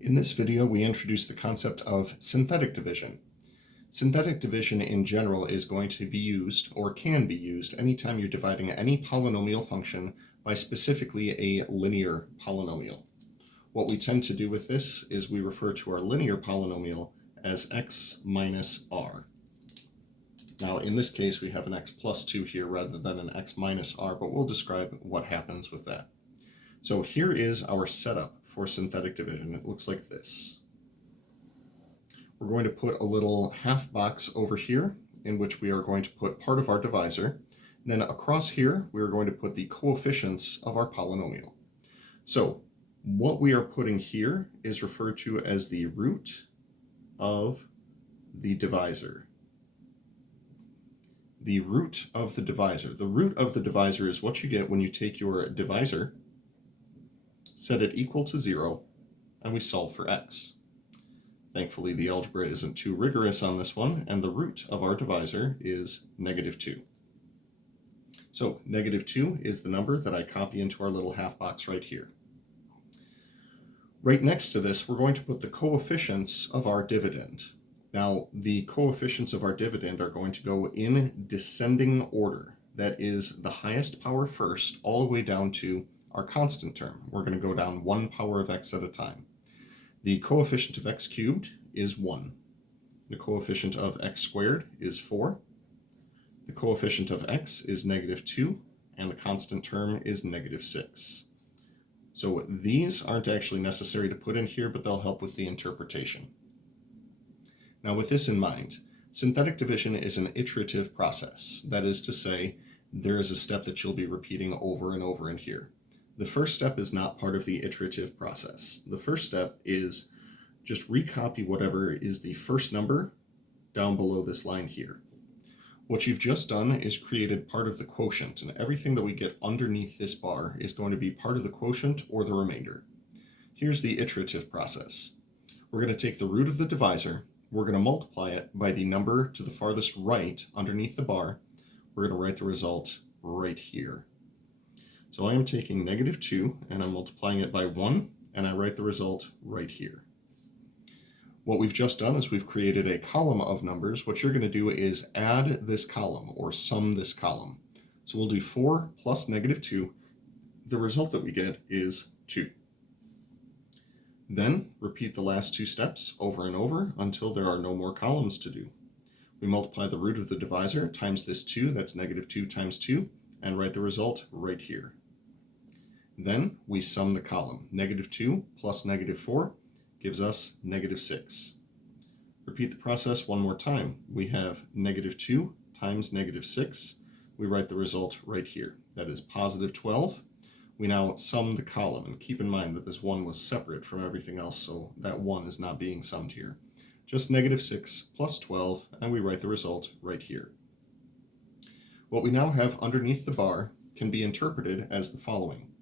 In this video, we introduce the concept of synthetic division. Synthetic division in general is going to be used, or can be used, anytime you're dividing any polynomial function by specifically a linear polynomial. What we tend to do with this is we refer to our linear polynomial as x minus r. Now in this case we have an x plus 2 here rather than an x minus r, but we'll describe what happens with that. So here is our setup for synthetic division. It looks like this. We're going to put a little half box over here in which we are going to put part of our divisor. And then across here we are going to put the coefficients of our polynomial. So what we are putting here is referred to as the root of the divisor. The root of the divisor. The root of the divisor is what you get when you take your divisor, set it equal to 0, and we solve for x. Thankfully, the algebra isn't too rigorous on this one, and the root of our divisor is -2. So -2 is the number that I copy into our little half box right here. Right next to this, we're going to put the coefficients of our dividend. Now, the coefficients of our dividend are going to go in descending order. That is the highest power first, all the way down to our constant term. We're going to go down 1 power of x at a time. The coefficient of x cubed is 1. The coefficient of x squared is 4. The coefficient of x is -2, and the constant term is -6. So these aren't actually necessary to put in here, but they'll help with the interpretation. Now with this in mind, synthetic division is an iterative process. That is to say, there is a step that you'll be repeating over and over in here. The first step is not part of the iterative process. The first step is just recopy whatever is the first number down below this line here. What you've just done is created part of the quotient, and everything that we get underneath this bar is going to be part of the quotient or the remainder. Here's the iterative process. We're going to take the root of the divisor, we're going to multiply it by the number to the farthest right underneath the bar. We're going to write the result right here. So I am taking -2 and I'm multiplying it by 1, and I write the result right here. What we've just done is we've created a column of numbers. What you're going to do is add this column, or sum this column. So we'll do 4 plus -2. The result that we get is 2. Then repeat the last 2 steps over and over until there are no more columns to do. We multiply the root of the divisor times this 2, that's -2 times 2, and write the result right here. Then we sum the column. -2 plus -4 gives us -6. Repeat the process one more time. We have -2 times -6. We write the result right here. That is +12. We now sum the column, and keep in mind that this 1 was separate from everything else, so that 1 is not being summed here. Just -6 plus 12, and we write the result right here. What we now have underneath the bar can be interpreted as the following.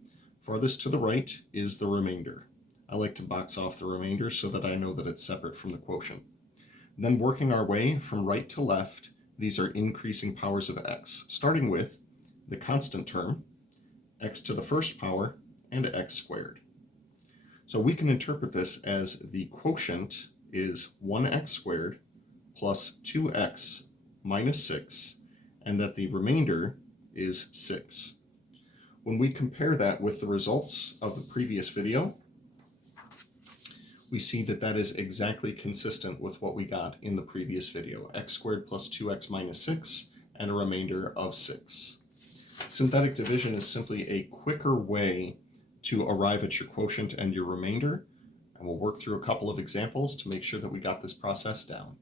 Farthest to the right is the remainder. I like to box off the remainder so that I know that it's separate from the quotient. Then working our way from right to left, these are increasing powers of x, starting with the constant term, x to the first power, and x squared. So we can interpret this as the quotient is 1x squared plus 2x minus 6, and that the remainder is 6. When we compare that with the results of the previous video, we see that that is exactly consistent with what we got in the previous video, x squared plus 2x minus 6, and a remainder of 6. Synthetic division is simply a quicker way to arrive at your quotient and your remainder, and we'll work through a couple of examples to make sure that we got this process down.